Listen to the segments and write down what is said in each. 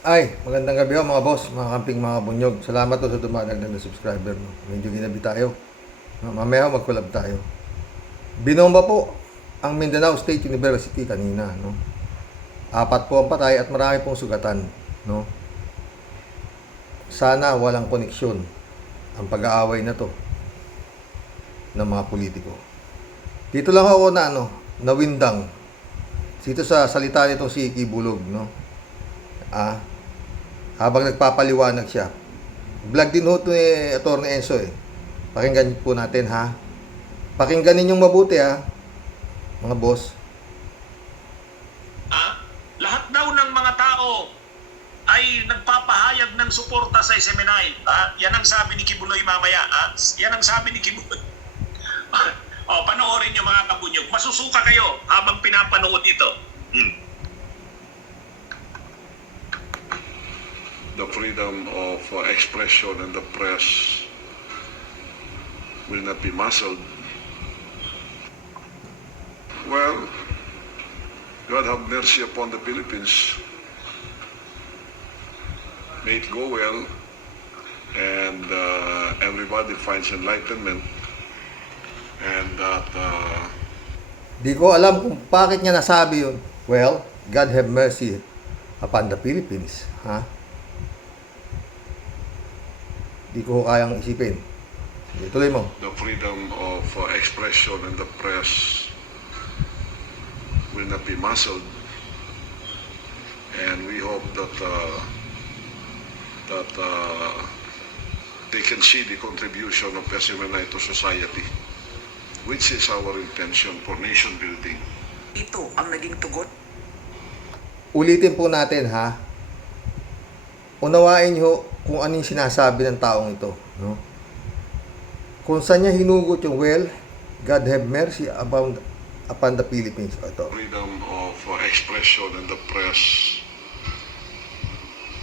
Ay, magandang gabi ho mga boss, mga kamping, mga bunyog. Salamat po sa dumadagdag na subscriber. No? Medyo ginabi tayo. No? Mamaya ho mag-collab tayo. Binomba po ang Mindanao State University kanina. No? 4 po ang patay at marami pong sugatan. No? Sana walang koneksyon ang pag-aaway na to ng mga politiko. Dito lang ako nawindang. Dito sa salita nitong si Kibulog. No? Habang nagpapaliwanag siya. Vlog din ho ito ni Atty. Enzo eh. Pakinggan po natin ha. Pakinggan ninyong mabuti ha, mga boss. Lahat daw ng mga tao ay nagpapahayag ng suporta sa SMNI. Yan ang sabi ni Kibuloy mamaya. Yan ang sabi ni Kibuloy. Panoorin nyo mga kabunyog. Masusuka kayo habang pinapanood ito. The freedom of expression and the press will not be muscled. Well, God have mercy upon the Philippines. May it go well, and everybody finds enlightenment, and that Di ko alam kung bakit niya nasabi yun. Well, God have mercy upon the Philippines. Ha? Di ko kayang isipin. Tuloy mo. the freedom of expression and the press will not be muscled, and we hope that they can see the contribution of SMNI to society, which is our intention for nation building. Ito ang naging tugon. Ulitin po natin ha. Unawain nyo kung anong sinasabi ng taong ito. No? Kung saan niya hinugot yung well, God have mercy upon the Philippines. Ito. Freedom of expression and the press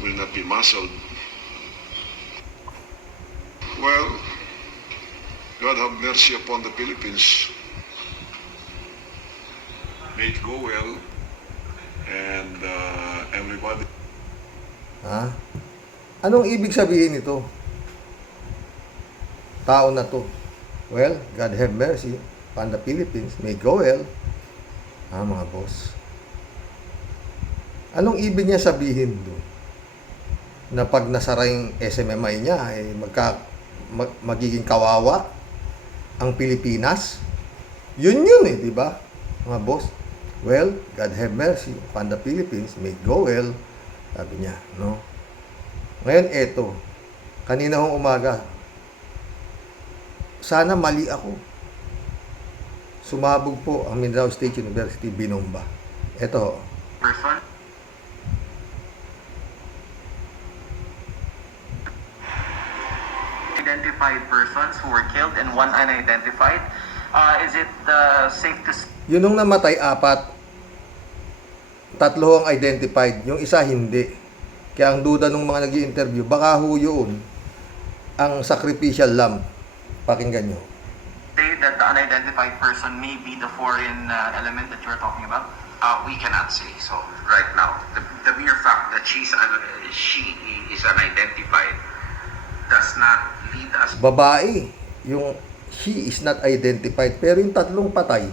will not be muscled. Well, God have mercy upon the Philippines. May it go well, and everybody. Ha? Anong ibig sabihin nito? Tao na to. Well, God have mercy upon the Philippines. May go well. Ha, mga boss. Anong ibig niya sabihin doon? Na pag nasara yung SMMI niya, ay magiging kawawa ang Pilipinas? Yun eh, di ba? Mga boss. Well, God have mercy upon the Philippines. May go well. Sabi niya, no? Ngayon, eto. Kanina hong umaga, sana mali ako. Sumabog po ang Mindanao State University, binomba. Eto. Person? Identified persons who were killed and one unidentified. Is it safe to say Yun nung namatay, 4. 3 ang identified. Yung isa, hindi. Kaya ang duda nung mga nag-i-interview, baka ho yun ang sacrificial lamb. Pakinggan nyo. that the unidentified person may be the foreign element that you're talking about? We cannot say so right now. The mere fact that she is unidentified does not lead us. Babae, yung she is not identified. Pero yung 3 patay,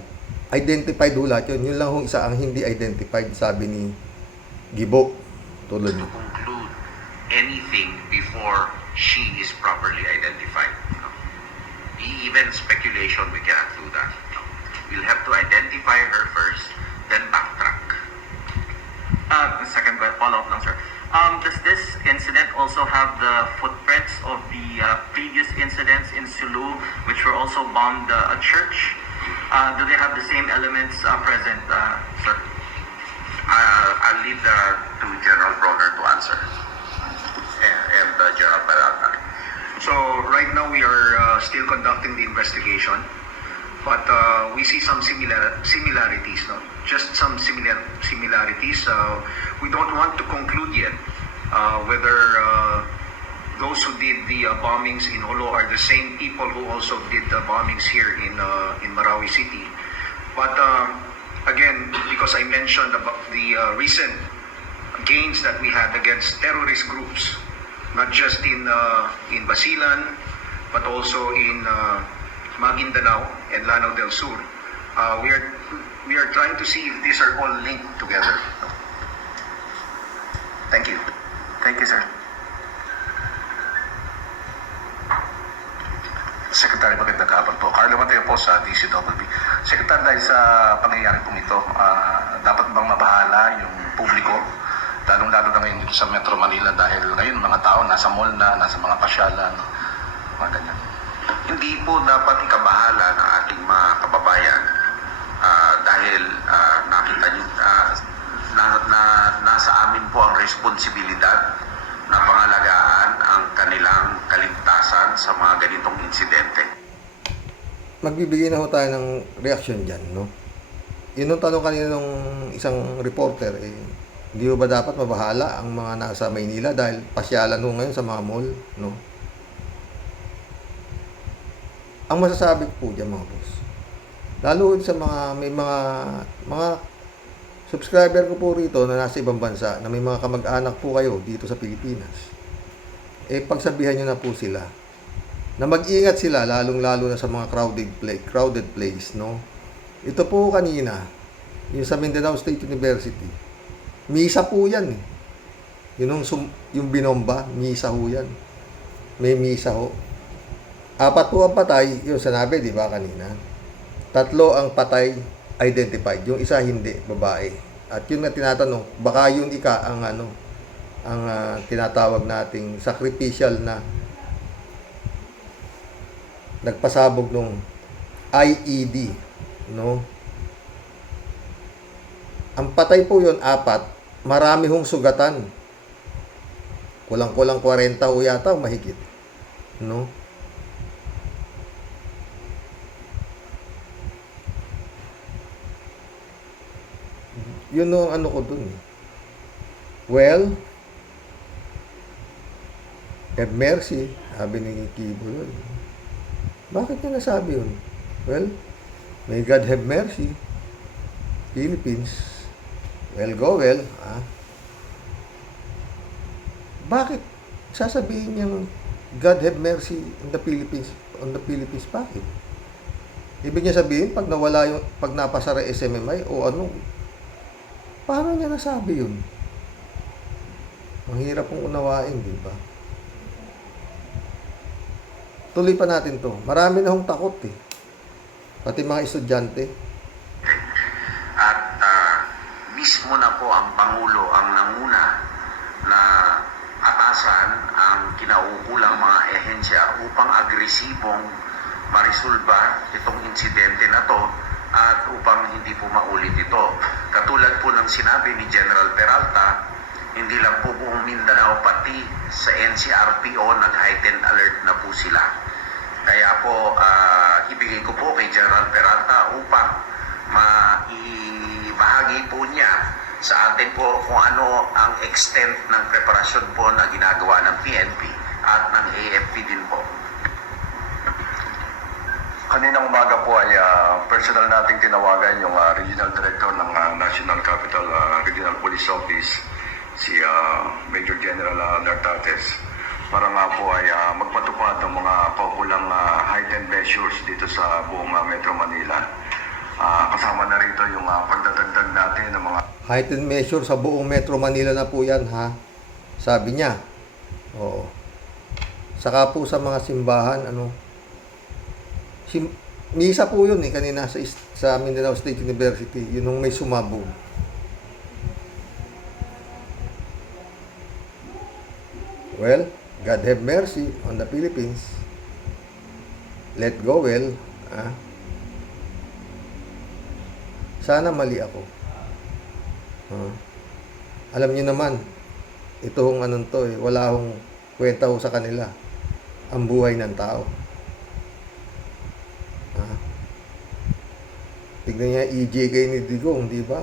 identified ho lahat yun. Yun lang ho isa ang hindi identified, sabi ni Gibo. Tuloy To mo. conclude anything before she is properly identified. Even speculation, we cannot do that. We'll have to identify her first, then backtrack. The second follow-up lang, sir. Does this incident also have the footprints of the previous incidents in Sulu, which were also bombed a church? Do they have the same elements present, sir? I'll leave that to General Bronner to answer, and General Peralta. So right now we are still conducting the investigation, but we see some similarities, no? Just some similarities. We don't want to conclude yet whether those who did the bombings in Olo are the same people who also did the bombings here in Marawi City. But again, because I mentioned about the recent gains that we had against terrorist groups, not just in Basilan, but also in Maguindanao and Lanao del Sur. We are trying to see if these are all linked together. Thank you. Thank you, sir. Secretary, magandang hapon po. Carlo Mateo po sa DCWB. Secretary, dahil sa pangyayari pong ito, dapat bang mabahala yung publiko, lalong-lalo na ngayon dito sa Metro Manila dahil ngayon mga tao nasa mall na, nasa mga pasyalan, mga ganyan. Hindi po dapat ikabahala ng ating mga kababayan dahil nakita niyo nasa amin po ang responsibilidad na pangalagaan ang kanilang kaligtasan sa mga ganitong insidente. Magbibigay na ho tayo ng reaction dyan, no? Yun ang tanong kanina nung isang reporter, hindi ho ba dapat mabahala ang mga nasa Maynila dahil pasyalan ho ngayon sa mga mall, no? Ang masasabi ko po dyan, mga boss, lalo sa may mga subscriber ko po rito na nasa ibang bansa, na may mga kamag-anak po kayo dito sa Pilipinas, pagsabihan nyo na po sila na mag-ingat sila, lalong-lalo na sa mga crowded place, no? Ito po kanina, yung sa Mindanao State University, misa po yan, eh. Yung binomba, misa ho yan. May misa ho. 4 po ang patay, yung sanabi, di ba, kanina? 3 ang patay identified, yung isa hindi, babae. At yun na tinatanong, baka yun ang tinatawag nating sacrificial na nagpasabog nung IED, no? Ang patay po yun 4, marami hong sugatan. Kulang-kulang 40 o yata o mahigit, no? Yun ang ano ko dun. Well, have mercy, sabi ni Kibuloy. Bakit niya nasabi yun? Well, may God have mercy. Philippines. Well, go well. Bakit sasabihin niyang God have mercy in the Philippines? On the Philippines, bakit? Ibig niya sabihin, pag napasara SMMI o ano, paano niya nasabi yun? Ang hirap pong unawain, di ba? Tuloy pa natin to. Marami na hong takot eh. Pati mga estudyante. At mismo na po ang Pangulo ang nanguna na atasan ang kinaukulang mga ehensya upang agresibong marisolba itong insidente na to at upang hindi po maulit ito. Katulad po ng sinabi ni General Peralta, hindi lang po buong Mindanao, pati sa NCRPO nag-heightened alert na po sila. Kaya po, ibigay ko po kay General Peralta upang maibahagi po niya sa atin po kung ano ang extent ng preparasyon po na ginagawa ng PNP at ng AFP din po. Kaninang umaga po ay personal nating tinawagan yung Regional Director ng National Capital Regional Police Office, si Major General Nartates, para nga po ay magpatupad ng mga kaukulang heightened measures dito sa buong Metro Manila. Kasama na rito yung pagdadagdag natin ng mga Heightened measure sa buong Metro Manila na po yan, ha? Sabi niya. Oo. Saka po sa mga simbahan, misa po yun kanina sa Mindanao State University, yun nung may sumabog. Well, God have mercy on the Philippines. Let go well. Sana mali ako. Alam niyo naman, ito hong wala hong kwenta ho sa kanila ang buhay ng tao. Tignan niya EJK ni Digong, di ba?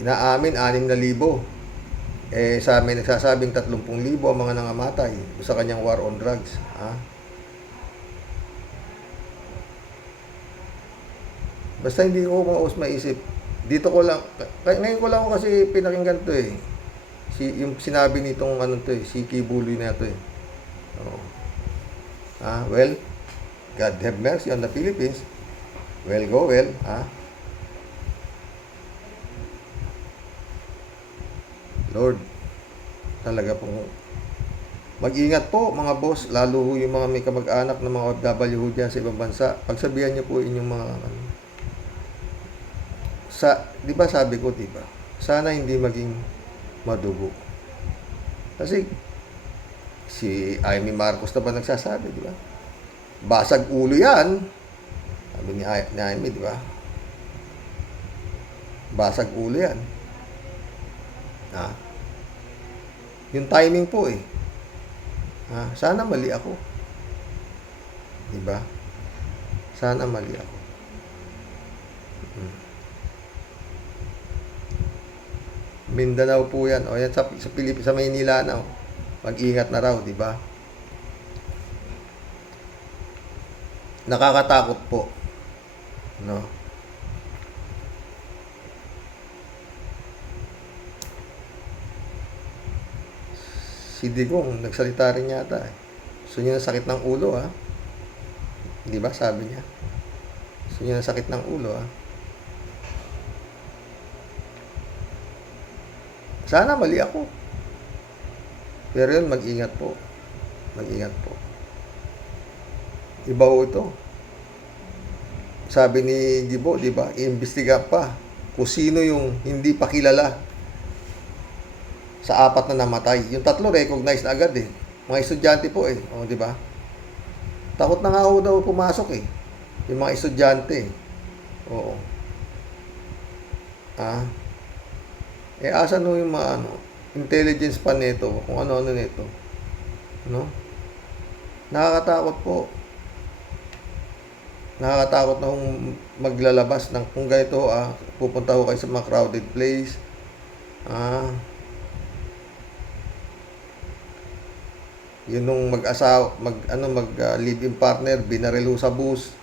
Inaamin 6,000. Sa amin nagsasabing 30,000 ang mga nangamatay sa kanyang war on drugs. Basta hindi ko maisip Dito ko lang, ngayon ko lang ako kasi pinakinggan to eh. Yung sinabi nitong ano to eh, si Kibuloy na to eh. Oo. Well, God have mercy on the Philippines. Well, go well. Lord, talaga pong mag-ingat po mga boss, lalo yung mga may kamag-anak ng mga OFW dyan sa ibang bansa. Pagsabihan niyo po inyong mga di ba sabi ko, di ba? Sana hindi maging madugo. Kasi si Amy Marcos na ba nagsasabi, di ba? Basag ulo yan. Sabi ni Amy, di ba? Basag ulo yan. Yung timing po eh. Sana mali ako. Di ba? Sana mali ako. Mindanao po yan. O yan sa Pilipinas, sa Maynila na. Mag-ingat na raw, di ba? Nakakatakot po. No? Si Digong, nagsalita rin yata eh. Gusto niya ng sakit ng ulo Di ba sabi niya? Gusto niya ng sakit ng ulo Sana mali ako. Pero yun, mag-ingat po. Mag-ingat po. Iba po ito. Sabi ni Gibo, di ba? Iimbestiga pa kung sino yung hindi pa kilala sa 4 na namatay. Yung 3 recognize na agad eh. Mga estudyante po eh. O, di ba? Takot na nga ako daw pumasok eh. Yung mga estudyante. Oo. Asan yung mga intelligence pa nito, kung ano-ano nito. No? Nakakatakot po. Nakakatakot na kung maglalabas ng kung ganito, pupunta ko kayo sa mga crowded place. Yun nung live-in partner, binaril sa bus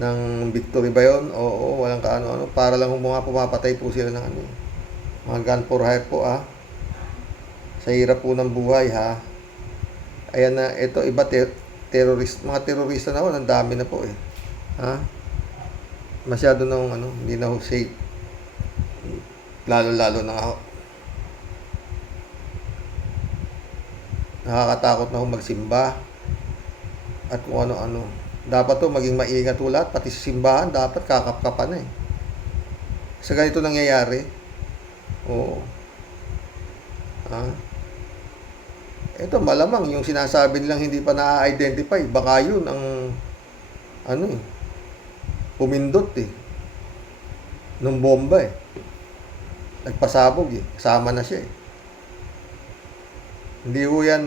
ng Victory ba yun? Oo, walang kaano-ano. Para lang pumapatay po sila ng mga gun for hire po sa hirap po ng buhay ayan na, ito iba mga terorista na ang dami na po eh masyado na hindi na ho safe, lalo na nakakatakot na ho magsimba at kung ano-ano. Dapat to maging maingat ho lahat, pati sa simbahan dapat kakapkapan na eh sa ganito nangyayari. Oo. Ito malamang yung sinasabi nilang hindi pa na-identify, baka yun ang pumindot eh nung bomba eh, nagpasabog eh, kasama na siya eh. Hindi po yan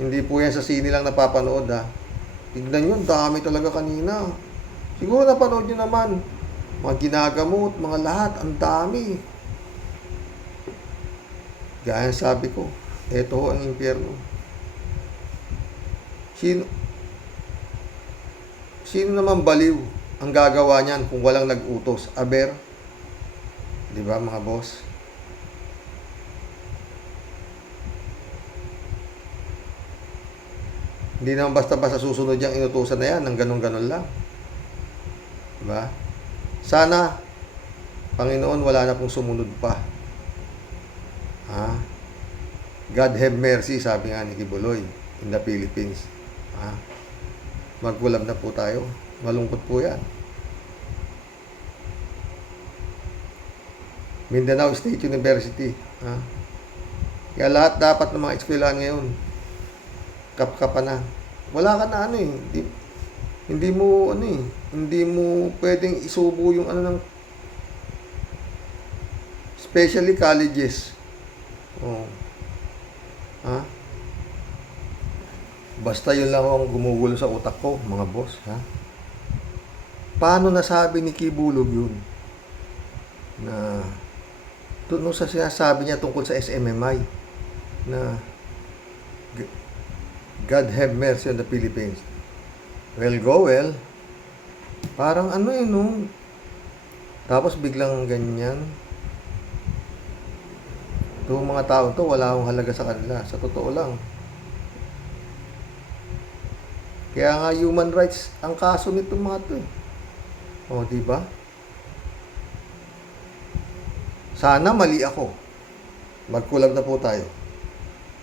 hindi po yan sa sine lang napapanood tignan nyo, dami talaga kanina. Siguro napanood nyo naman mga ginagamot, mga lahat, ang dami. Gaya sabi ko, eto ho ang impyerno. Sino naman baliw ang gagawa niyan kung walang nag-utos? Aber? Di ba mga boss? Hindi naman basta-basta susunod yung inutusan na yan ng ganun-ganun lang. Di ba? Sana, Panginoon, wala na pong sumunod pa. God have mercy, sabi nga ni Kibuloy, in the Philippines. Magkulab na po tayo. Malungkot po yan. Mindanao State University. Kaya lahat dapat ng mga eskwelahan ngayon, kap-kapa na. Wala ka na hindi mo pwedeng isubo yung ng especially colleges. Basta yun lang ang gumugulo sa utak ko, mga boss, Paano nasabi ni Kibulog yun? Na doon sa sinasabi niya tungkol sa SMMI na God have mercy on the Philippines. Well, go well. Parang Tapos biglang ganyan. Itong mga tao to, wala akong halaga sa kanila. Sa totoo lang. Kaya nga human rights ang kaso nitong mga to. O, di ba? Sana mali ako. Mag-collab na po tayo.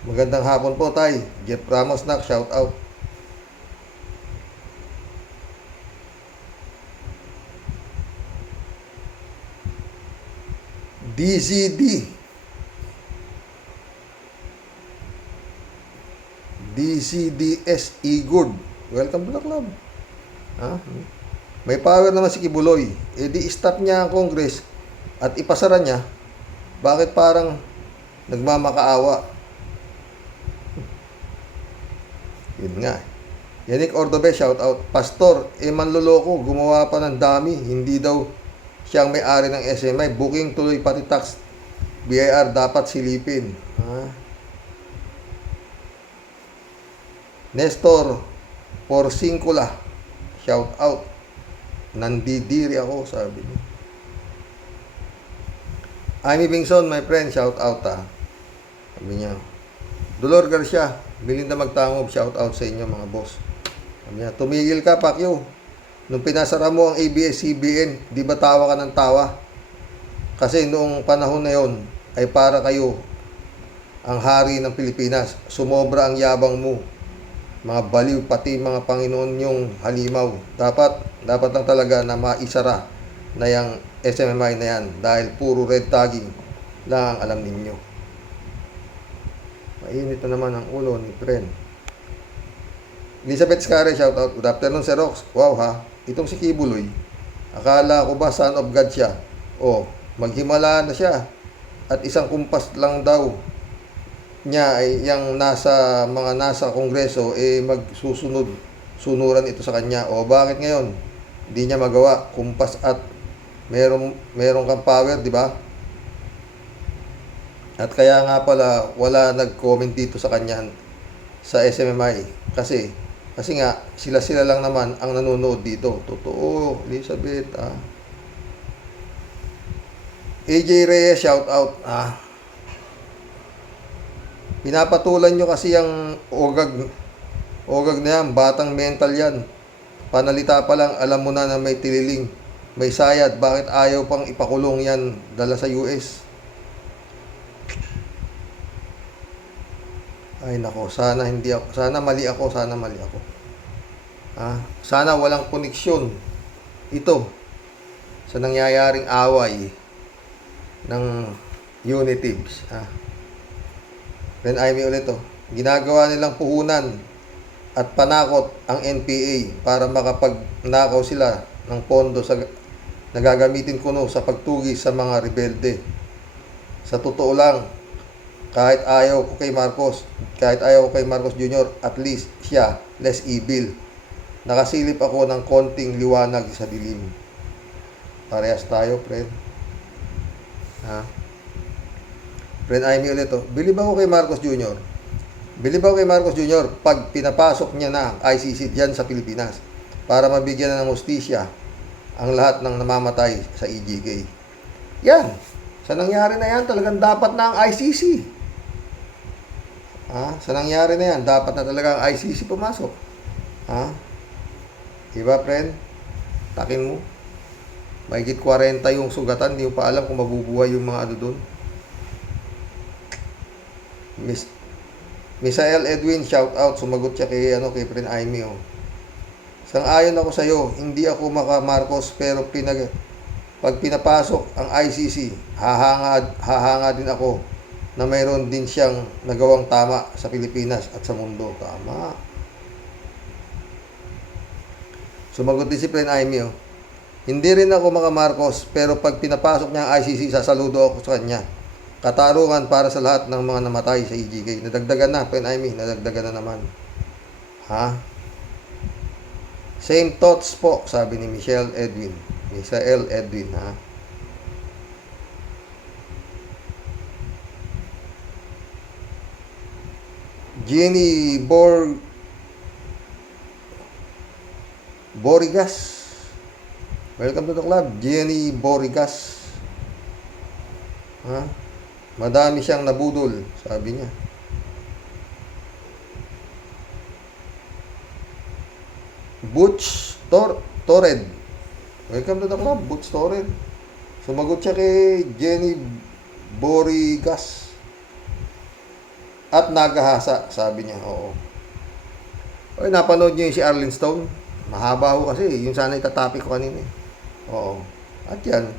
Magandang hapon po, Tay. Jeff Ramos nak, shout out. DZD. DCDS Igod. Welcome to the club. Ha? May power naman si Kibuloy. E di stop niya ang Congress at ipasara niya. Bakit parang nagmamakaawa? Yun nga. Yannick Ordobe, shout out. Pastor, manloloko, gumawa pa ng dami. Hindi daw siyang may-ari ng SMI. Booking tuloy pati tax. BIR dapat silipin. Ha? Nestor Porcincula, shout out. Nandidiri ako, sabi niya. Amy Bingson, my friend, shout out ha. Sabi niya. Dolor Garcia, Belinda Magtangob, shout out sa inyo mga boss. Sabi niya, tumigil ka, Pacquiao. Nung pinasara mo ang ABS-CBN, di ba tawa ka ng tawa? Kasi noong panahon na yon ay para kayo ang hari ng Pilipinas. Sumobra ang yabang mo. Mga baliw, pati mga Panginoon yung halimaw. Dapat lang talaga na maisara na yung SMMI na yan dahil puro red tagging lang ang alam ninyo. Mainit na naman ang ulo ni friend. Elizabeth Scare, shout out. Good afternoon, Sir Rox. Wow ha, itong si Kibuloy, akala ko ba son of God siya? O, maghimala na siya. At isang kumpas lang daw niya ay yung nasa kongreso sunuran ito sa kanya. O bakit ngayon hindi niya magawa? Kumpas at meron kang power, di ba? At kaya nga pala wala nag-comment dito sa kanya sa SMMI kasi nga sila lang naman ang nanonood dito. Totoo, Elizabeth. AJ Reyes, shout out. Pinapatulan nyo kasi yung ogag na yan, batang mental yan. Panalita pa lang, alam mo na may tililing, may sayad. Bakit ayaw pang ipakulong yan, dala sa US? Ay nako, sana mali ako. Sana walang koneksyon ito sa nangyayaring away ng Unitives. Then Amy ulit to. Ginagawa nilang puhunan at panakot ang NPA para makapagnakaw sila ng pondo sa nagagamitin kuno sa pagtugis sa mga rebelde. Sa totoo lang, kahit ayaw ko kay Marcos Jr., at least siya less evil. Nakasilip ako ng konting liwanag sa dilim. Parehas tayo, friend. Friend Amy ulit to. Bilib ako kay Marcos Jr. Pag pinapasok niya na ang ICC dyan sa Pilipinas para mabigyan na ng hustisya ang lahat ng namamatay sa EJK. Yan. Sa nangyari na yan, talagang dapat na ang ICC. Sa nangyari na yan, dapat na talaga ang ICC pumasok. Diba, friend? Takin mo. Mahigit 40 yung sugatan, hindi mo pa alam kung mabubuhay yung mga ano doon. Misael Edwin, shout out. Sumagot siya kay friend Amy. Sang-ayon ako sa iyo, hindi ako maka-Marcos pero pag pinapasok ang ICC, hahanga din ako na mayroon din siyang nagawang tama sa Pilipinas at sa mundo. Tama. Sumagot din si friend Amy. Hindi rin ako maka-Marcos pero pag pinapasok niya ang ICC, sasaludo ako sa kanya. Katarungan para sa lahat ng mga namatay sa EJK. Nadagdagan na, friend Amy. Nadagdagan na naman. Same thoughts po, sabi ni Misael Edwin. Jenny Borigas. Welcome to the club, Jenny Borigas. Ha? Madami siyang nabudol, sabi niya. Butch Torred. Welcome to the club, Butch Torred. Sumagot siya kay Jenny Borigas. At nagahasa, sabi niya. Oo. Oy, napanood niyo yung si Arlene Stone? Mahaba ho kasi. Yung sana itatopic ko kanina. Oo. At yan,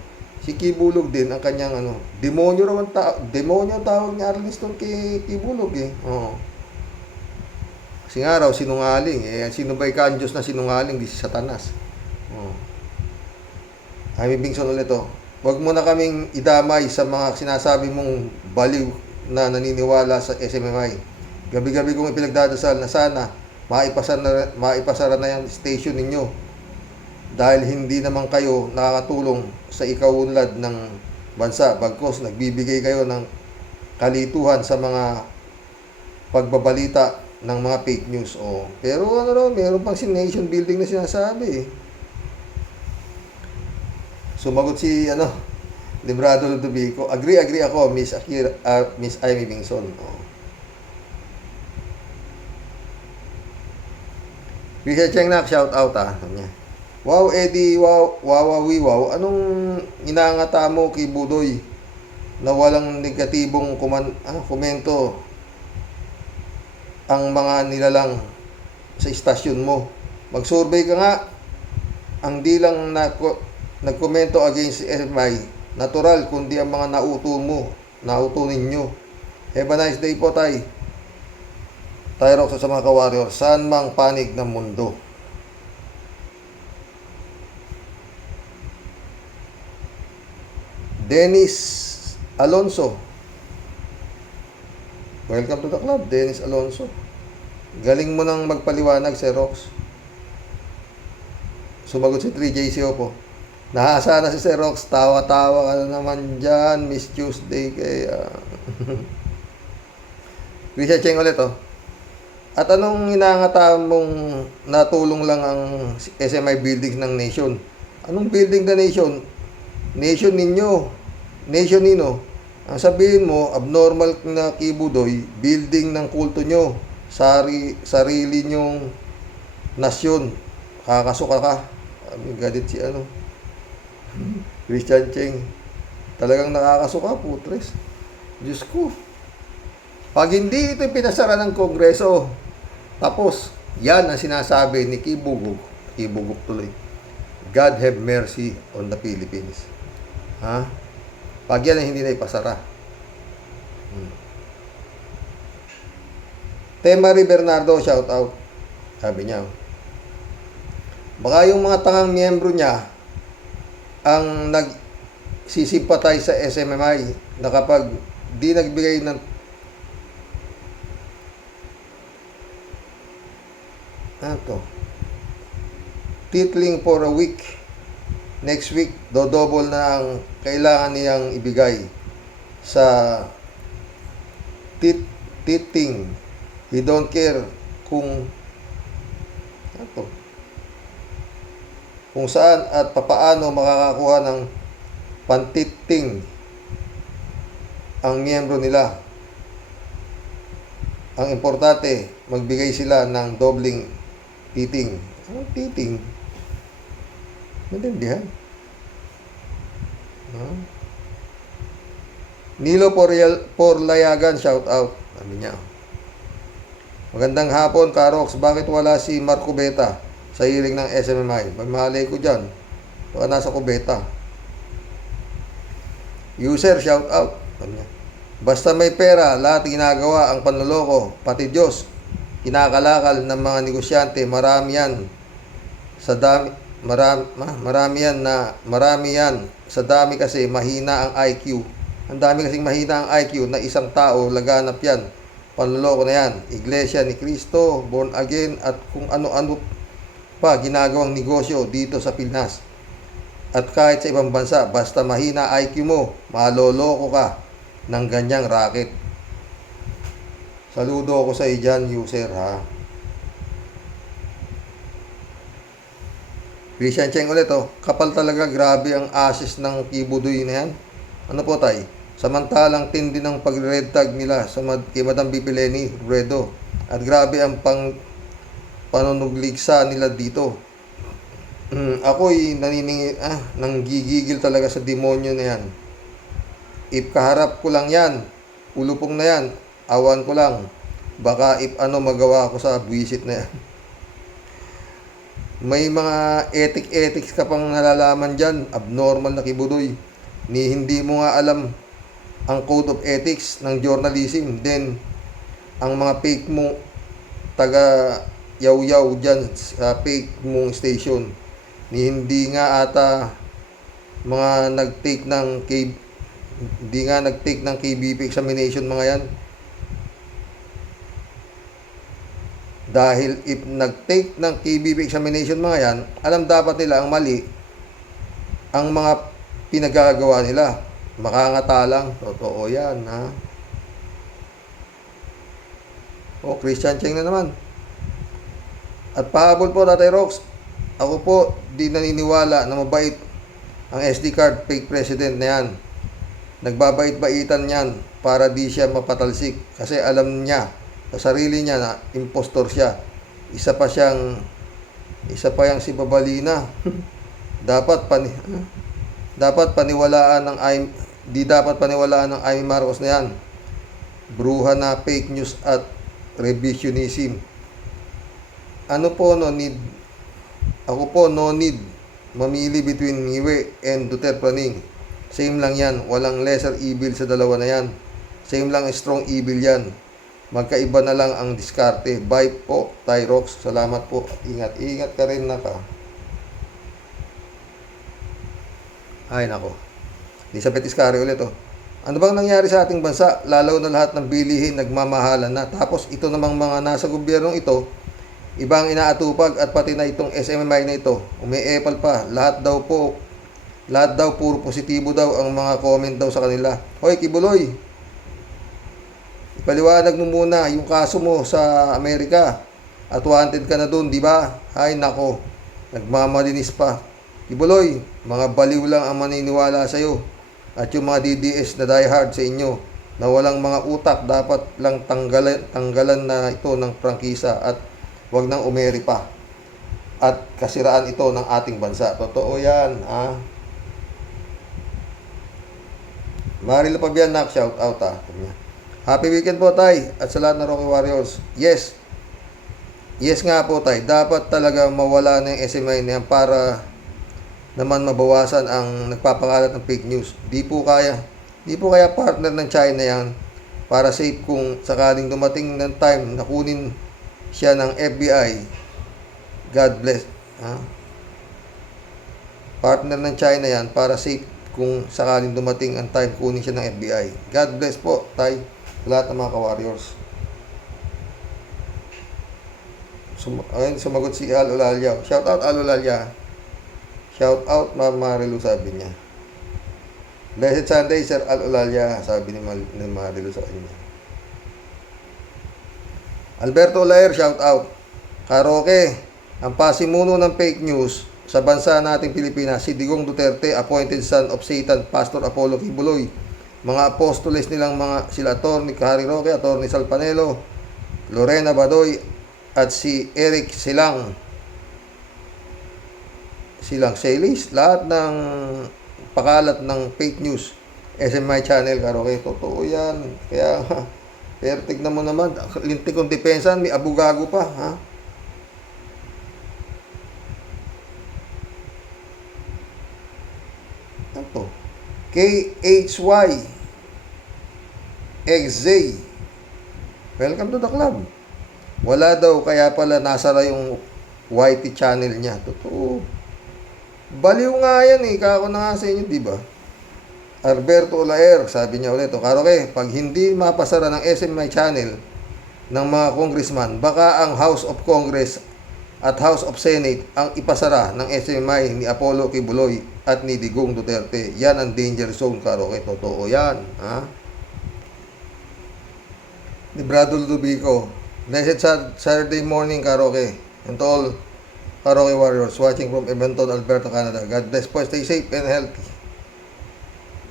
si Kibulog din, ang kanyang demonyo raw ang demonyo ang tawag ni Arlene Stone kay Kibulog eh. Oo. Kasi nga raw, sinungaling. Sino ba ang Diyos na sinungaling? Di si Satanas. Oo. Jaime Bingson ulit to. Huwag mo na kaming idamay sa mga sinasabi mong baliw na naniniwala sa SMMI. Gabi-gabi kong ipinagdadasal na sana maipasara na yung station ninyo dahil hindi naman kayo nakakatulong sa ikaunlad ng bansa, bagkos nagbibigay kayo ng kalituhan sa mga pagbabalita ng mga fake news. Pero meron pang si nation building na sinasabi. Sumagot si Librado Ludovico. Agree ako, Miss Amy Bingson. Richard Chengnak, shout out niya. Wow, Eddie, wow, wow. Anong inangata mo kay Budoy na walang negatibong komento ang mga nilalang sa istasyon mo? Mag-survey ka nga. Ang di lang nagkomento against SMI, natural, kundi ang mga nauto ninyo. Have a nice day po, Tay. Tyrox sa mga ka-warrior, saan mang panig ng mundo. Dennis Alonso. Welcome to the club, Dennis Alonso. Galing mo nang magpaliwanag, Sir Rox. Sumagot si 3JC po. Nahasa na si Sir Rox. Tawa-tawa ka na naman dyan. Miss Tuesday kaya. Richard Cheng ulit At anong inangatahan mong natulong lang ang SMI building ng nation? Anong building na nation? Nation ninyo. Nation nino. Ang sabihin mo, abnormal na Kibudoy, building ng kulto nyo. Sarili nyong nasyon. Kakasuka ka. Galit si Christian Cheng. Talagang nakakasuka, putres. Diyos ko. Pag hindi ito pinasara ng Kongreso, tapos, yan ang sinasabi ni Kibugok tuloy. God have mercy on the Philippines. Ha? Pag yan ay hindi na ipasara. Temari Bernardo, shout out. Sabi niya. Baka yung mga tangang miyembro niya ang nagsisimpatay sa SMMI na kapag di nagbigay ng titling for a week, next week double na ang kailangan niyang ibigay sa titing. He don't care kung saan at papaano makakakuha ng pantiting ang miyembro nila. Ang importante, magbigay sila ng dobling titing. Anong titing? Matindihan. Nilo Porlayagan, shout out. Sabi niya. Magandang hapon, Karox. Bakit wala si Marco Beta sa hiling ng SMMI? Magmahalay ko dyan. Baka nasa kubeta. User, shout out. Sabi niya. Basta may pera, lahat ginagawa ang panloloko, pati Diyos. Kinakalakal ng mga negosyante, marami yan sa dami kasi mahina ang IQ. Ang dami kasing mahina ang IQ na isang tao, laganap yan. Panloloko na yan. Iglesia ni Cristo, born again, at kung ano-ano pa ginagawang negosyo dito sa Pinas. At kahit sa ibang bansa, basta mahina IQ mo, maloloko ka ng ganyang racket. Saludo ako sa iyan, user, ha. Christian Cheng ulit, oh. Kapal talaga, grabe ang assist ng Kibudoy na yan. Ano po, tay? Samantalang tindi ng pag-red tag nila sa kay Madam BP Lenny Robredo. At grabe ang panunugligsa nila dito. Ako'y nanggigigil talaga sa demonyo na yan. If kaharap ko lang yan, ulupong na yan, awan ko lang. Baka if ano magawa ko sa buwisit na yan. May mga ethics ka pang nalalaman dyan, abnormal na Kibudoy. Hindi mo nga alam ang code of ethics ng journalism. Then, ang mga fake mo, taga yaw-yaw dyan sa fake mong station. Hindi nga ata mga nag-take ng KBP examination mga yan. Dahil if nag-take ng KBP examination mga yan, alam dapat nila ang mali ang mga pinagagawa nila. Makangata lang. Totoo yan, ha? O, Christian Cheng na naman. At pahabol po, Tatay Rox. Ako po, di naniniwala na mabait ang SD card fake president na yan. Nagbabait-baitan yan para di siya mapatalsik. Kasi alam niya sa sarili niya na impostor siya. Isa pa yang si Babalina. dapat paniwalaan ng Amy Marcos na yan. Bruha na fake news at revisionism. Ako po, no need mamili between Ngiwe and Duterte Praning. Same lang yan. Walang lesser evil sa dalawa na yan. Same lang strong evil yan. Magkaiba na lang ang diskarte. Bye po, Tyrox. Salamat po. Ingat ka rin, naka. Ay, nako. Elizabeth Iscari ulit, oh. Ano bang nangyari sa ating bansa? Lalo na lahat ng bilihin nagmamahalan na. Tapos ito namang mga nasa gobyernong ito, ibang inaatupag at pati na itong SMMI na ito. Umiepal pa. Lahat daw puro positibo daw ang mga comment daw sa kanila. Hoy, Kibuloy. Ipaliwanag mo muna yung kaso mo sa Amerika. At wanted ka na dun, di ba? Ay, nako. Nagmamalinis pa. Kibuloy, mga baliw lang ang maniniwala sa'yo. At yung mga DDS na diehard sa inyo na walang mga utak, dapat lang tanggalan na ito ng prangkisa at wag nang umeri pa. At kasiraan ito ng ating bansa. Totoo yan, ha? Marila Pabianak, shout out, ha? Happy weekend po, Tay. At sa lahat ng Rocky Warriors. Yes nga po, Tay. Dapat talaga mawala na yung SMI na yan para naman mabawasan ang nagpapakalat ng fake news. Di po kaya partner ng China yan para safe kung sakaling dumating ng time na kunin siya ng FBI. God bless. Ha? Partner ng China yan para safe kung sakaling dumating ang time kunin siya ng FBI. God bless po, Tay. Lahat ng mga ka-warriors. Sumagot si Al Olalia. Shout out, Al Olalia. Shout out, Ma'am Marilu, sabi niya. Blessed Sunday, Sir Al Olalia, sabi ni Marilu sa kanya. Alberto Olaer, shout out. Karoke, ang pasimuno ng fake news sa bansa nating Pilipinas, si Digong Duterte, appointed son of Satan, Pastor Apollo Kibuloy. Mga apostoles nilang sila Atty. Harry Roque, Atty. Sal Panelo, Lorena Badoy, at si Eric Silang Celis, lahat ng pakalat ng fake news, SMI channel, Karoke, totoo yan. Kaya, pero tignan mo naman, lintik kong depensan, may abugago pa, ha? Ano to? KHY XZ, welcome to the club. Wala daw, kaya pala nasara yung YT channel niya. Totoo. Baliw nga yan eh. Kako na nga sa inyo, di ba? Alberto Olaer, sabi niya ulit, Karoke, pag hindi mapasara ng SMI channel ng mga congressman, baka ang House of Congress at House of Senate ang ipasara ng SMI ni Apollo Kibuloy at ni Digong Duterte. Yan ang danger zone, Karoke. Totoo yan. Ha? Ni Brado Ludovico, blessed Saturday morning, Karoke. And to all Karaoke Warriors, watching from Edmonton, Alberta, Canada. God bless po. Stay safe and healthy.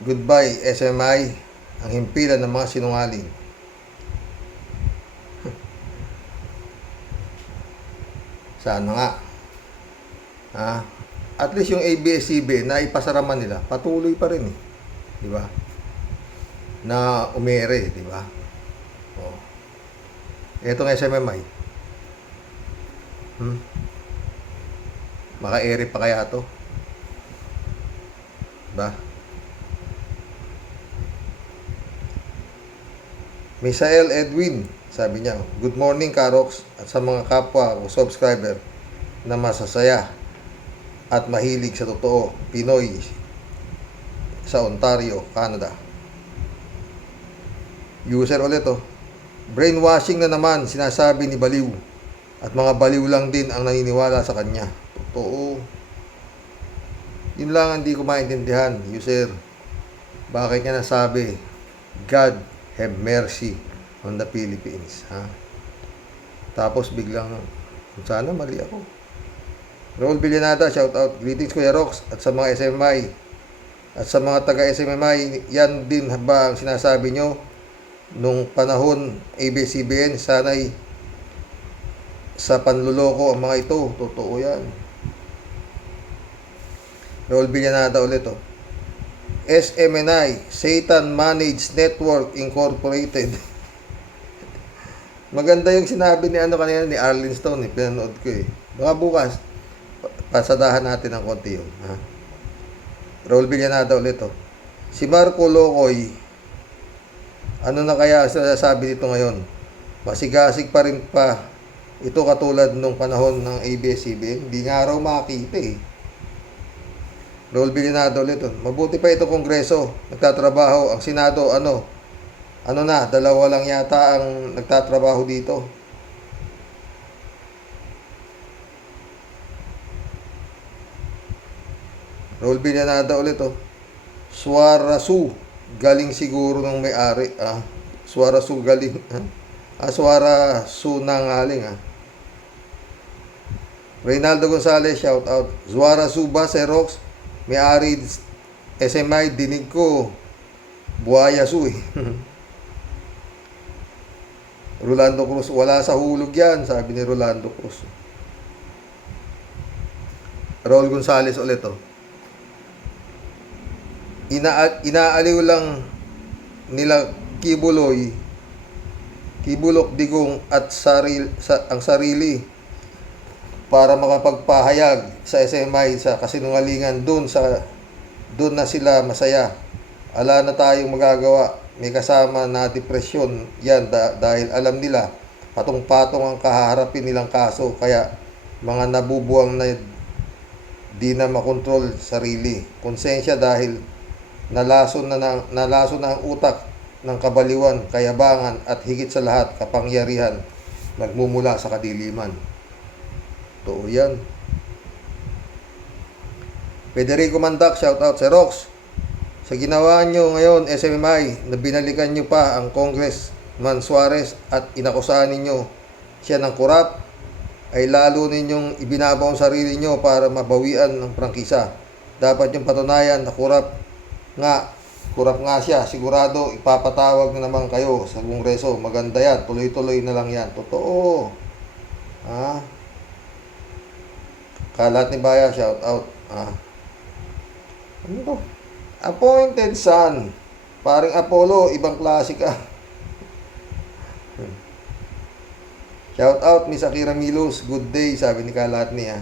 Goodbye, SMI. Ang himpilan ng mga sinungaling. Sana nga. At least yung ABS-CBN na ipasaraman nila, patuloy pa rin eh. Di ba? Na umere, di ba? Oh. Etong SMMI. Maka-ere pa kaya to? Ba? Misael Edwin, sabi niya, good morning Karoks at sa mga kapwa o subscriber na masasaya at mahilig sa totoo, Pinoy sa Ontario, Canada. User ulit brainwashing na naman sinasabi ni Baliw at mga baliw lang din ang naniniwala sa kanya. Totoo. Yun lang hindi ko maintindihan, user. Bakit niya nasabi, God have mercy on the Philippines, ha? Tapos biglang, sana mali ako. Raul Villanada, shout out. Greetings Kuya Rox at sa mga SMI. At sa mga taga SMMI, yan din ba ang sinasabi nyo nung panahon ABS-CBN? Sana'y sa panluloko ang mga ito. Totoo yan. Raul Villanada ulit SMNI, Satan Managed Network Incorporated. Maganda yung sinabi ni kanina ni Arlene Stone, pinanood ko Baka bukas pasadahan natin ng konti yun, ha? Raul Villanada ulit si Marco Locoy, ano na kaya sinasabi dito ngayon? Masigasig pa rin pa ito katulad nung panahon ng ABS-CBN. Hindi nga raw makita Raul Villanada ulit mabuti pa ito Kongreso, nagtatrabaho. Ang Senado, ano na, dalawa lang yata ang nagtatrabaho dito. Raul Villanada ulit Suarasu, galing siguro ng may-ari. Suarasu galing. Suarasu nangaling. Reynaldo Gonzalez, shout out. Suarasu ba, Xerox? May-ari SMI, dinig ko. Buhaya su Rolando Cruz, wala sa hulog yan, sabi ni Rolando Cruz. Raul Gonzalez ulit inaaliw lang nila Kibulok Digong at ang sarili para makapagpahayag sa SMI sa kasinungalingan. Doon na sila masaya. Ala na tayong magagawa. May kasama na depresyon yan dahil alam nila patong-patong ang kaharapin nilang kaso, kaya mga nabubuang na di na makontrol sarili. Konsensya dahil nalaso na ang utak ng kabaliwan, kayabangan at higit sa lahat kapangyarihan nagmumula sa kadiliman. Totoo yan. Federico Mandak, shout out. Xerox, sa ginawa nyo ngayon SMMI, na binalikan nyo pa ang Congressman Suarez at inakusahan ninyo siya ng kurap, ay lalo ninyong ibinabaw ang sarili nyo para mabawian ng prangkisa. Dapat yung patunayan na kurap nga siya. Sigurado ipapatawag na naman kayo sa Kongreso. Maganda yan, tuloy-tuloy na lang yan. Totoo. Kalat ni Baya, shout out. Ano to? Appointed son. Paring Apollo, ibang klase ka. Shout out Miss Akira Milos, good day, sabi ni Kalat niya.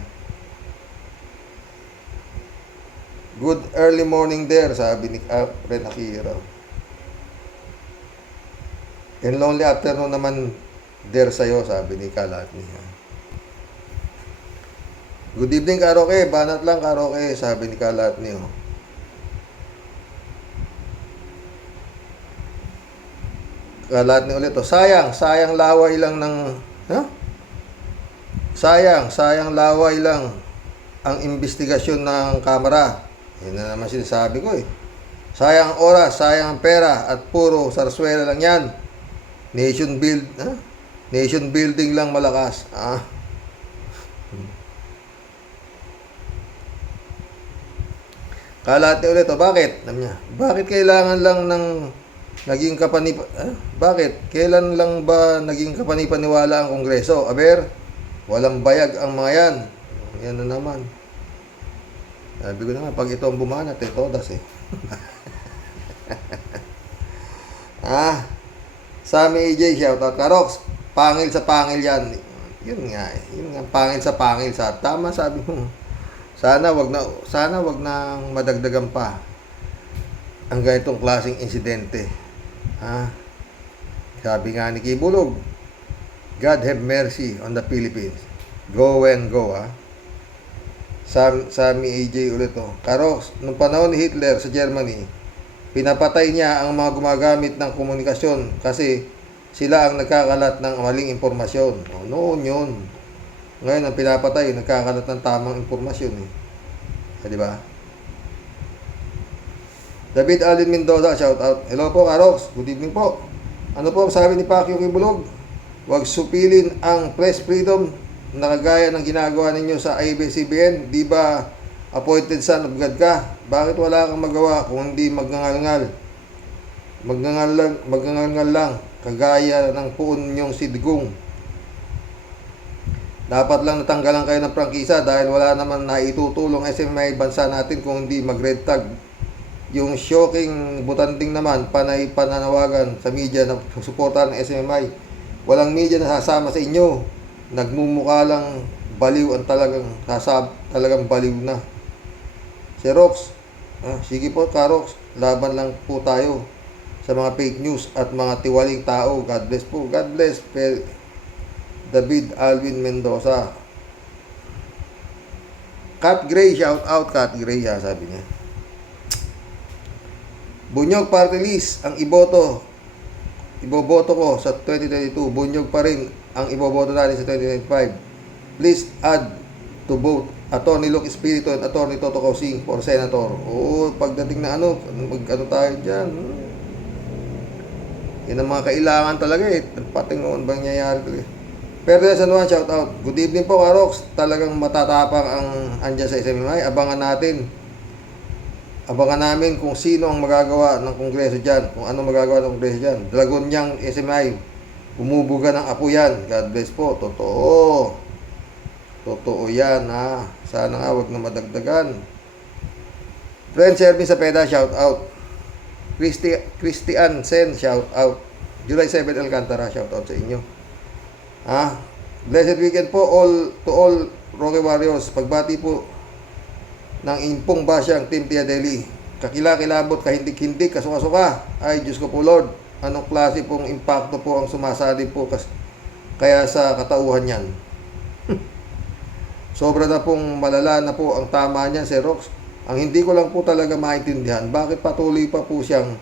Good early morning there, sabi ni Ren Akira. And lonely afternoon naman there sa'yo, sabi ni Kalat niya. Good evening, Karoke. Banat lang, Karoke, sabi ni Kalat niyo. Kalat niyo ulit. Sayang laway lang ng... Sayang laway lang ang investigasyon ng Kamara. Yan na naman sinasabi ko Sayang oras, sayang pera, at puro sarswela lang yan. Nation building lang malakas. Kalate ulit, o bakit? Alam niya, bakit kailangan lang ng naging bakit? Kailan lang ba naging kapanipaniwala ang Kongreso? Aber, walang bayag ang mga yan. Yan na naman. Sabi ko naman, pag ito ang bumanat, todas eh. Sammy AJ, shoutout Karox. Pangil sa pangil yan. Yun nga eh. Yun nga, pangil sa pangil. Tama sabi mo. Sana wag na madagdagan pa ang ganitong klaseng insidente. Sabi nga ni Kibulog, God have mercy on the Philippines. Go and go, Sammy AJ ulit to. Karox, nung panahon ni Hitler sa Germany, pinapatay niya ang mga gumagamit ng komunikasyon kasi sila ang nagkakalat ng maling impormasyon. Noon yun. Ngayon, ang pinapatay, nagkakalat ng tamang impormasyon. Di ba? David Allen Mendoza, shout out. Hello po, Karox. Good evening po. Ano po ang sabi ni Pacquiao Kibulog? Huwag supilin ang press freedom na kagaya ng ginagawa ninyo sa ABS-CBN. Di ba appointed son of God ka? Bakit wala kang magawa kung hindi magngangal-ngal? Magngangal lang. Kagaya ng puon nyong si Digong. Dapat lang natanggalan kayo ng prangkisa dahil wala naman naitutulong SMI bansa natin kung hindi mag-red tag. Yung shocking butanding naman, panay pananawagan sa media na suportahan ng SMI. Walang media na sasama sa inyo. Nagmumukha lang baliw ang talagang baliw na. Si Rox, sige po Karox, laban lang po tayo sa mga fake news at mga tiwaling tao. God bless po. God bless. David Alvin Mendoza. Cat Gray, shout out Cat Gray, sabi niya. Bunyog Party List, ang iboto ko sa 2022. Bunyog pa rin ang iboboto natin sa 2025. Please add to vote Atty. Luke Espiritu and Atty. Toto Causing for Senator. Oo, pagdating na mag-ano tayo dyan. Yan ang mga kailangan talaga eh. Pating noon bang nangyayari talaga. Pero sa San Juan, shout out. Good evening po, Karox. Talagang matatapang ang andyan sa SMI. Abangan namin kung sino ang magagawa ng Kongreso dyan. Kung ano magagawa ng Kongreso dyan. Dragon niyang SMI. Bumubuga ng apo yan. God bless po. Totoo. Totoo yan, Sana nga wag na madagdagan. Friend Serving sa Peda, shout out. Christian Sen, shout out. July 7 Alcantara, shout out sa inyo. Blessed weekend po to all Rocky Warriors. Pagbati po ng Impong Basyang Team Tiadeli. Kakilakilabot, kahindik-hindik, kasuka-suka. Ay, Diyos ko po Lord. Anong klase pong impacto po ang sumasalib po kaya sa katauhan yan? Sobra na pong malala na po ang tama niya, si Rox. Ang hindi ko lang po talaga maintindihan, bakit patuloy pa po siyang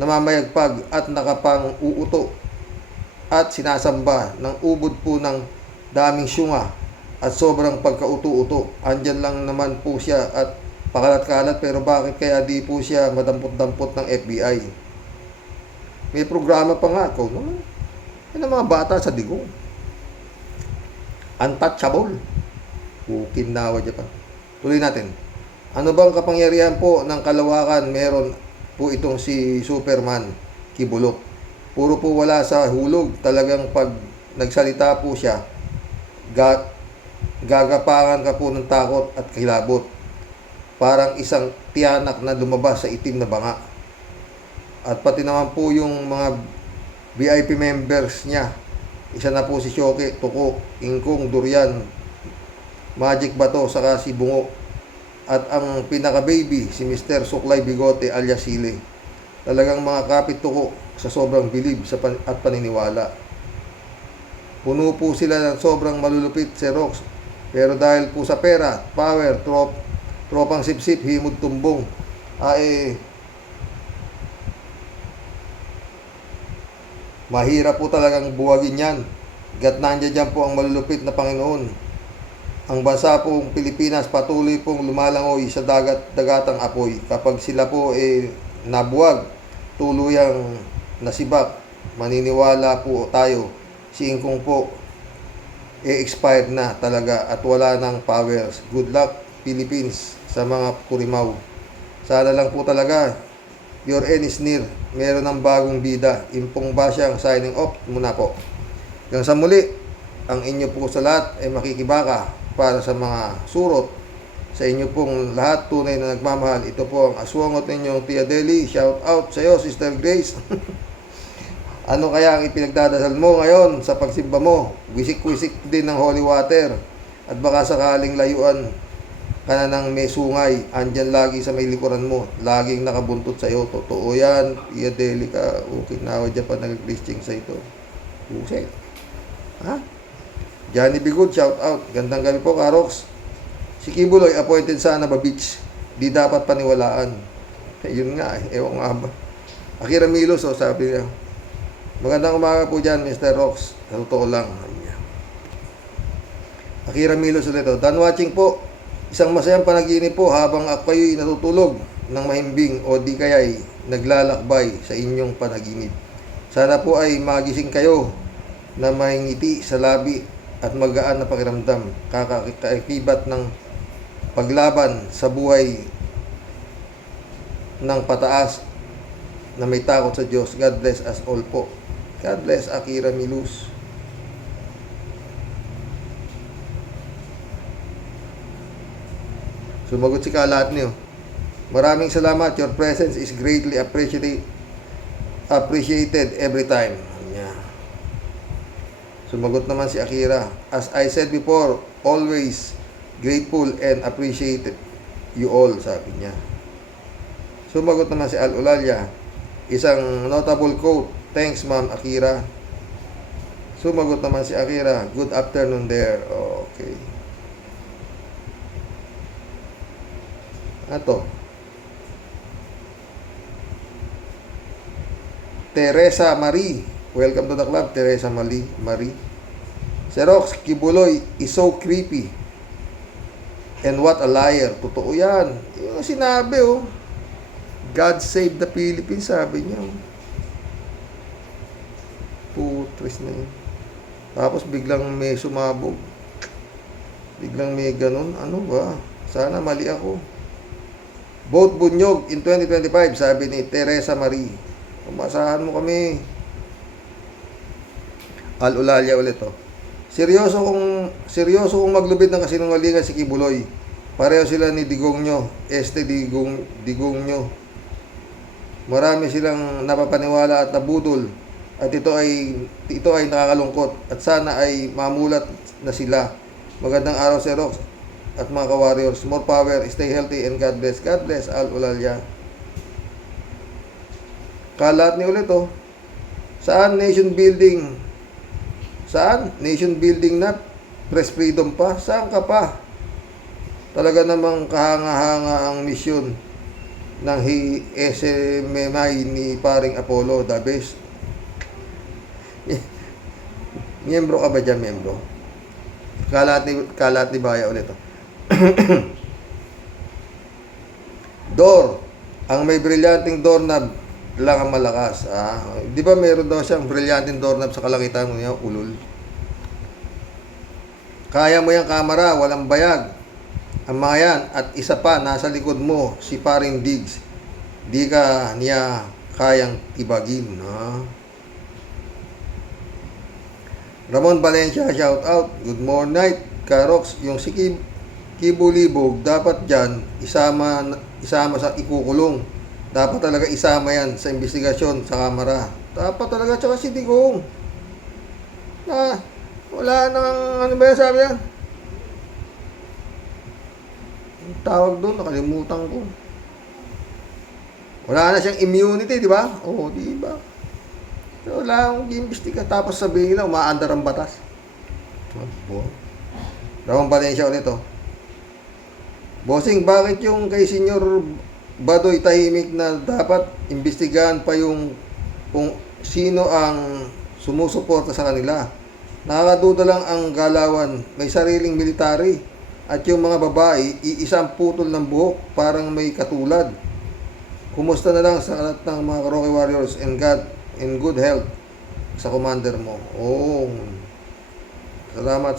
namamayagpag at nakapang-uuto at sinasamba ng ubod po ng daming syunga at sobrang pagkauto-uto. Andyan lang naman po siya at pakalat-kalat, pero bakit kaya di po siya madampot-dampot ng FBI? May programa pa nga ko naman. Yan ang mga bata sa Digong. Untouchable. Ukinawa dyan pa. Tuloy natin. Ano bang kapangyarihan po ng kalawakan meron po itong si Superman Kibulok? Puro po wala sa hulog. Talagang pag nagsalita po siya, gagapangan ka po ng takot at kilabot. Parang isang tiyanak na lumabas sa itim na banga. At pati naman po yung mga VIP members niya. Isa na po si Shoki, Tuko, Ingkong, Durian, Magic Bato, saka si Bungo. At ang pinaka-baby, si Mr. Suklay Bigote alias Sile. Talagang mga kapit tuko sa sobrang bilib at paniniwala. Puno po sila ng sobrang malulupit si Rox. Pero dahil po sa pera, power, tropang sip-sip, himod tumbong, mahirap po talagang buwagin yan. Gat nandiyan dyan po ang malulupit na Panginoon. Ang bansa pong Pilipinas patuloy pong lumalangoy sa dagatang apoy. Kapag sila po nabuwag, tuluyang nasibak, maniniwala po tayo, si Ingkong po expired na talaga at wala ng powers. Good luck Philippines sa mga kurimaw. Sana lang po talaga. Your end is near. Meron ng bagong bida. Impong ba siyang signing off muna po. Hanggang sa muli, ang inyo po sa lahat ay makikibaka para sa mga surot. Sa inyo pong lahat tunay na nagmamahal. Ito po ang aswangot ninyong Tia Deli. Shout out sa iyo, Sister Grace. Ano kaya ang ipinagdadasal mo ngayon sa pagsimba mo? Wisik-wisik din ng holy water. At baka sakaling layuan ka na ng may sungay, andyan lagi sa may likuran mo, laging nakabuntot sa iyo. Totoo yan, Tia Deli ka. Okay, nawa dyan pa nag-listing sa ito. Usay. Ha? Johnny Bigud, shout out. Gandang gabi po, Karox. Si Kibuloy, appointed sana ba beach? Di dapat paniwalaan. Yun nga, ewan nga ba. Akira Milos, sabi niya. Magandang umaga po dyan, Mr. Rox. Sa totoo lang. Akira Milos ulit. Done watching po. Isang masayang panaginip po habang kayo'y natutulog ng mahimbing o di kaya'y naglalakbay sa inyong panaginip. Sana po ay magising kayo na may ngiti sa labi at magaan na pakiramdam. Kakakibat ng paglaban sa buhay ng pataas na may takot sa Diyos. God bless us all po. God bless, Akira Milus. Sumagot si Kalat niyo. Maraming salamat. Your presence is greatly appreciated every time. Yeah. Sumagot naman si Akira. As I said before, always grateful and appreciated you all, sabi niya. Sumagot naman si Al Ulalia. Isang notable quote. Thanks, Ma'am Akira. Sumagot naman si Akira. Good afternoon there. Okay. Ato. Teresa Marie. Welcome to the club, Teresa Marie. Xerox, Kibuloy is so creepy. And what a liar. Totoo yan. Yung sinabi, God save the Philippines, sabi niya. Putres na yun. Tapos biglang may sumabog. Biglang may ganun. Ano ba? Sana mali ako. Vote Bunyog in 2025, sabi ni Teresa Marie. Umasahan mo kami. Al Ulalia ulit Seryoso kung maglubid ng kasinungalingan si Kibuloy. Pareho sila ni Digongyo. Digongyo. Marami silang napapaniwala at nabudol. At ito ay nakakalungkot. At sana ay mamulat na sila. Magandang araw, Xerox at mga ka-warriors. More power, stay healthy, and God bless. God bless, Al Ulalia. Kalat ni ulit Saan nation building? Saan? Nation building na? Press freedom pa? Saan ka pa? Talaga namang kahanga-hanga ang misyon ng SMMI ni paring Apollo, the best. Miyembro ka ba dyan, miyembro? Kalat ni Baya ulit Door. Ang may brilyanting doorknob lang ang malakas. Di ba meron daw siyang brilyanting doorknob sa kalangitan mo niya, ulol? Kaya mo yung kamera, walang bayag. Ang mga yan, at isa pa, nasa likod mo, si paring Diggs. Di ka niya kayang tibagin. Ramon Valencia, shout out. Good morning night, Karox. Yung si Kibulibog, dapat dyan, isama sa ikukulong. Dapat talaga isama yan sa investigasyon sa kamera. Dapat talaga, tsaka si Digong. Wala nang, ano ba yan sabi yan? Ang tawag doon, nakalimutan ko. Wala na siyang immunity, di ba? Oo, di ba? So, wala akong i-imbestiga. Tapos sabihin nila, umaandar ang batas. Ramon Valencia ulit Bossing, bakit yung kay Senyor Badoy tahimik na dapat imbestigahan pa yung kung sino ang sumusuporta sa kanila? Nakakaduda lang ang galawan. May sariling military. At yung mga babae, iisang putol ng buhok, parang may katulad. Kumusta na lang sa lahat ng mga Rocky Warriors and God in good health sa commander mo. Salamat.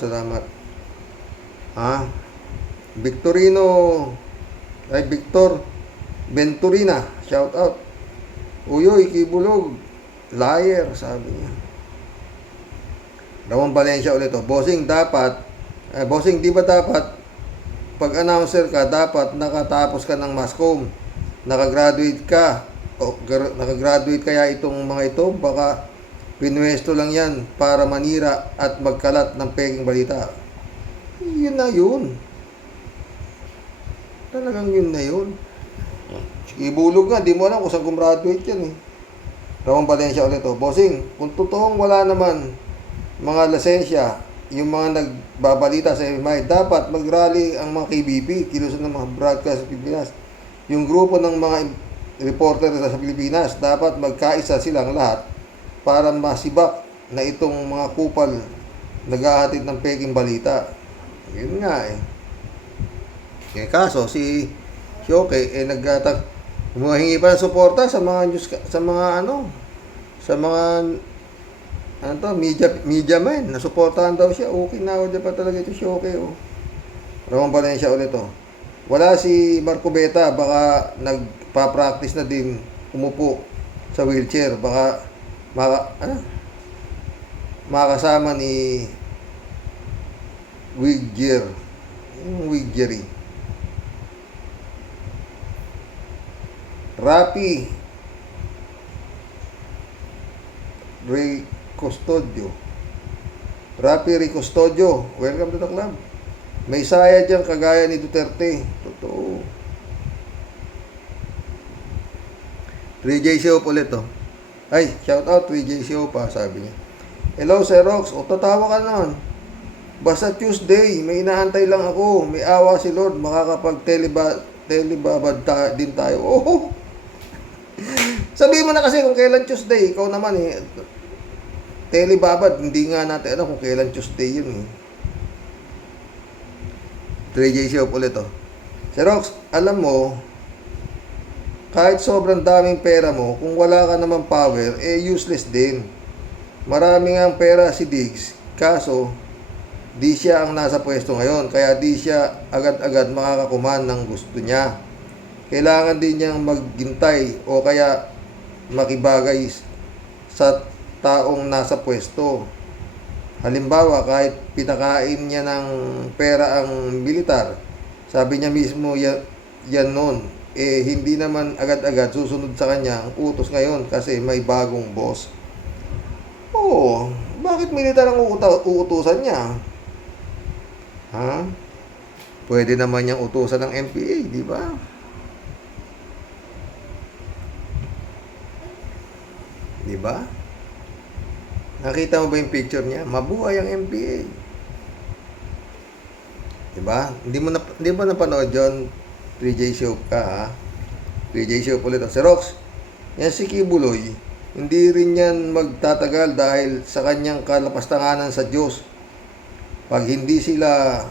Victor Venturina, shout out. Uyoy, Kibulog, liar, sabi niya. Ramon Valencia ulit, bossing, bossing, di ba dapat pag announcer ka, dapat nakatapos ka ng mass comm, nakagraduate ka, o nakagraduate kaya itong mga ito, baka pinwesto lang yan para manira at magkalat ng peking balita. Yun na yun. Talagang yun na yun. Ibulog nga, di mo alam kung saan gumraduate yan eh. Ramon Valencia ulit, bossing, kung totoong wala naman mga lisensya, yung mga nagbabalita sa MMI, dapat mag-rally ang mga KBP, kilusan ng mga broadcast sa Pilipinas. Yung grupo ng mga reporter sa Pilipinas, dapat magkaisa silang lahat para masibak na itong mga kupal naghahatid ng peking balita. Yun nga eh. Yung kaso, si Shoke, humahingi pa ng suporta sa mga news, media man, nasuportahan daw siya. Okay na ako pa talaga ito, Shoke, oh. Ramon Valencia ulit, oh. Wala si Marco Beta, baka nagpa-practice na din umupo sa wheelchair, baka makasama ni Wigger, yung Wiggery. Rapi Ray Custodio, welcome to the club. May saya dyan kagaya ni Duterte. Totoo. 3J Siop ulit, oh. Ay, shout out 3J Siop pa, sabi niya. Hello, Sir Rox. O, tatawa ka naman. Basta Tuesday, may inaantay lang ako. May awa si Lord, makakapag-telebabad din tayo. Oh! Sabihin mo na kasi kung kailan Tuesday. Ikaw naman eh. Telebabad, hindi nga natin alam kung kailan Tuesday yun eh. 3J Siop ulit, oh. Sir Rox, alam mo, kahit sobrang daming pera mo, kung wala ka naman power, eh useless din. Marami nga ang pera si Diggs, kaso di siya ang nasa pwesto ngayon, kaya di siya agad-agad makakakuman ng gusto niya. Kailangan din niyang maghintay o kaya makibagay sa taong nasa pwesto. Halimbawa, kahit pinakain niya ng pera ang militar, sabi niya mismo yan noon, eh hindi naman agad-agad susunod sa kanya ang utos ngayon kasi may bagong boss. Oo, bakit militar ang uutusan niya? Ha? Pwede naman niyang utusan ng MPA, di ba? Di ba? Nakita mo ba yung picture niya? Mabuhay ang MPA. Di ba? Hindi mo napanood yun? 3J Show ka, ha? 3J Show ulit. Si Rox, yan si Kibuloy, hindi rin yan magtatagal dahil sa kanyang kalapastanganan sa Diyos. Pag hindi sila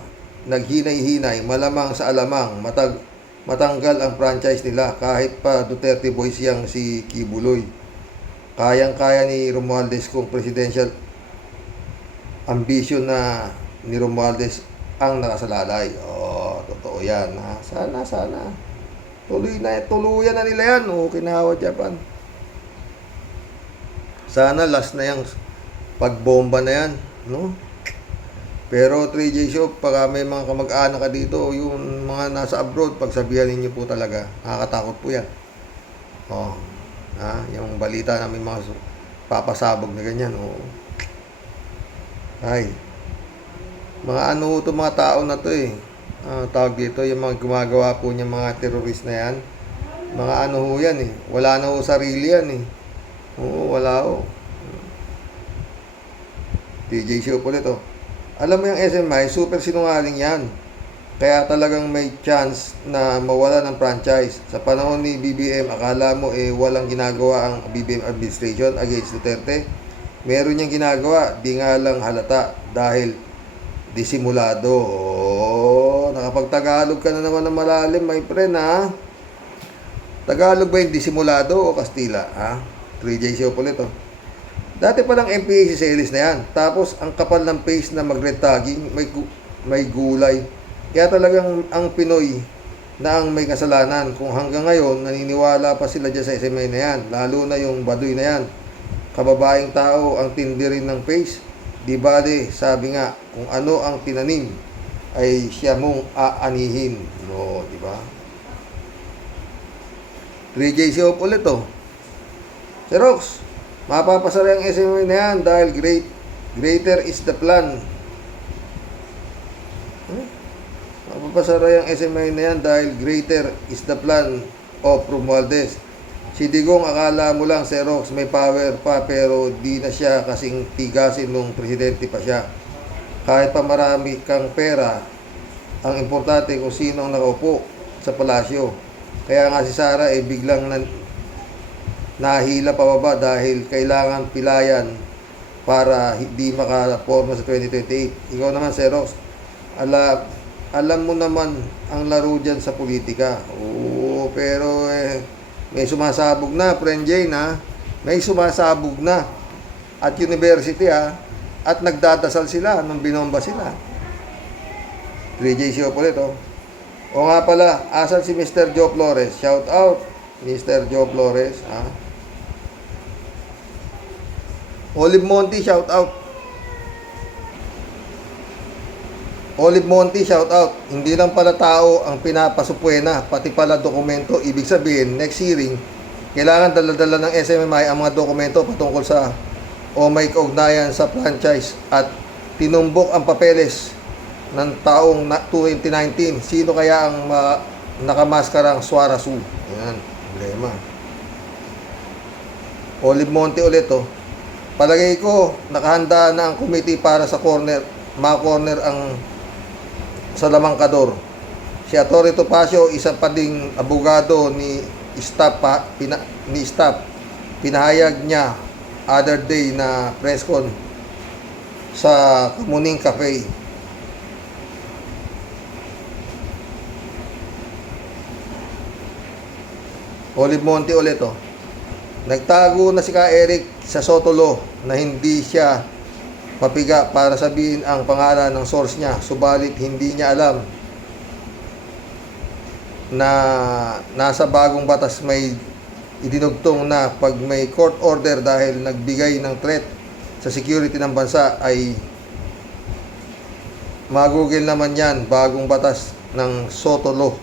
naghinay-hinay, malamang sa alamang, matanggal ang franchise nila kahit pa Duterte boys yang si Kibuloy. Kayang-kaya ni Romualdez kung presidential ambition na ni Romualdez ang nakasalalay. Oh, totoo yan, ha? Sana. Tuluyan na nila yan. Oh, kinawa Japan. Sana last na yung pagbomba na yan, no? Pero 3J Show, pag may mga kamag-anak ka dito, yung mga nasa abroad, pagsabihan ninyo po talaga, nakakatakot po yan. Oh, yung balita na may mga papasabog na ganyan, oh. Ay, mga ano to, mga tao na to eh. Tawag dito, yung mga gumagawa po niya mga terrorist na yan. Mga ano ho yan eh. Wala na ho sarili yan eh. Oo, wala ho. DJ Show ulit, oh. Alam mo yung SMI, super sinungaling yan. Kaya talagang may chance na mawala ng franchise. Sa panahon ni BBM, akala mo walang ginagawa ang BBM administration against Duterte. Meron niyang ginagawa, di nga lang halata dahil disimulado. Oh, nakapagtagalog ka na naman ng malalim, my friend, ha? Tagalog ba yung disimulado o Kastila, ha? 3J Show ulit, oh. Dati palang MPA si Celis na yan. Tapos, ang kapal ng face na mag-red tagging, may gulay. Kaya talagang ang Pinoy, na ang may kasalanan. Kung hanggang ngayon, naniniwala pa sila dyan sa SMA na yan, lalo na yung baduy na yan. Kababaeng tao ang tindi rin ng face. Di bale, sabi nga, kung ano ang tinanim, ay siya mong aanihin. No, di ba? 3JC off ulit to. Xerox, mapapasara ang SMA na yan dahil greater is the plan. Mapapasara yung SMA na yan dahil greater is the plan of Romualdez. Si Digong, akala mo lang, Xerox, may power pa, pero di na siya kasing tigasin nung presidente pa siya. Kahit pa marami kang pera, ang importante kung sino ang nakaupo sa palasyo. Kaya nga si Sara biglang nahila pababa dahil kailangan pilayan para hindi makaporma sa 2028. Ikaw naman, Xerox, alam mo naman ang laro dyan sa politika. Oo, pero may sumasabog na, friend Jane, ha? May sumasabog na. At university, ha? At nagdadasal sila nung binomba sila. 3JC po ulit, oh. O nga pala, asan si Mr. Joe Flores? Shout out, Mr. Joe Flores, ha? Olive Monty, shout out. Olive Monty, shout out. Hindi lang pala tao ang pinapasupwena, pati pala dokumento. Ibig sabihin, next hearing, kailangan dala-dala ng SMMI ang mga dokumento patungkol sa o may kaugnayan sa franchise at tinumbok ang papeles ng taong 2019. Sino kaya ang nakamaskarang Suarasu? Yan, problema. Olive Monte ulit, oh. Palagay ko, nakahanda na ang committee para sa corner, ma-corner ang Salamangkador. Si Atty. Topacio, isa pa ding abogado ni staff, pinahayag niya other day na press con sa Kamuning Cafe. Olive Monte ulit, oh. Nagtago na si Ka Eric sa Sotolo na hindi siya mapiga para sabihin ang pangalan ng source niya, subalit hindi niya alam na nasa bagong batas may idinugtong na pag may court order dahil nagbigay ng threat sa security ng bansa ay magugil naman yan, bagong batas ng Sotolo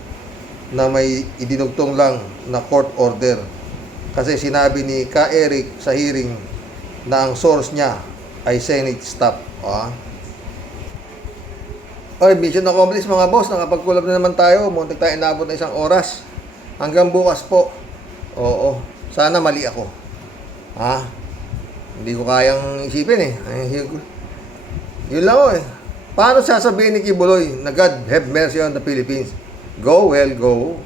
na may idinugtong lang na court order. Kasi sinabi ni Ka Eric sa hearing na ang source niya ay Senate staff. Oy, mission accomplished mga boss. Nakapag-collab na naman tayo. Muntik tayo inabot na 1 oras. Hanggang bukas po. Oo. Sana mali ako. Hindi ko kayang isipin, Yun lang, Paano sasabihin ni Kibuloy na God have mercy on the Philippines? Go well, go.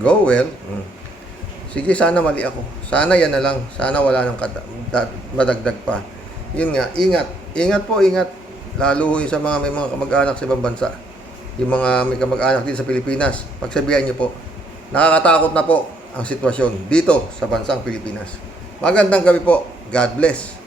Go well. Sige, sana mali ako. Sana yan na lang. Sana wala nang madagdag pa. Yun nga, ingat. Ingat po, ingat. Lalo sa mga may mga kamag-anak sa ibang bansa. Yung mga may kamag-anak din sa Pilipinas. Pagsabihan nyo po, nakakatakot na po ang sitwasyon dito sa bansang Pilipinas. Magandang gabi po. God bless.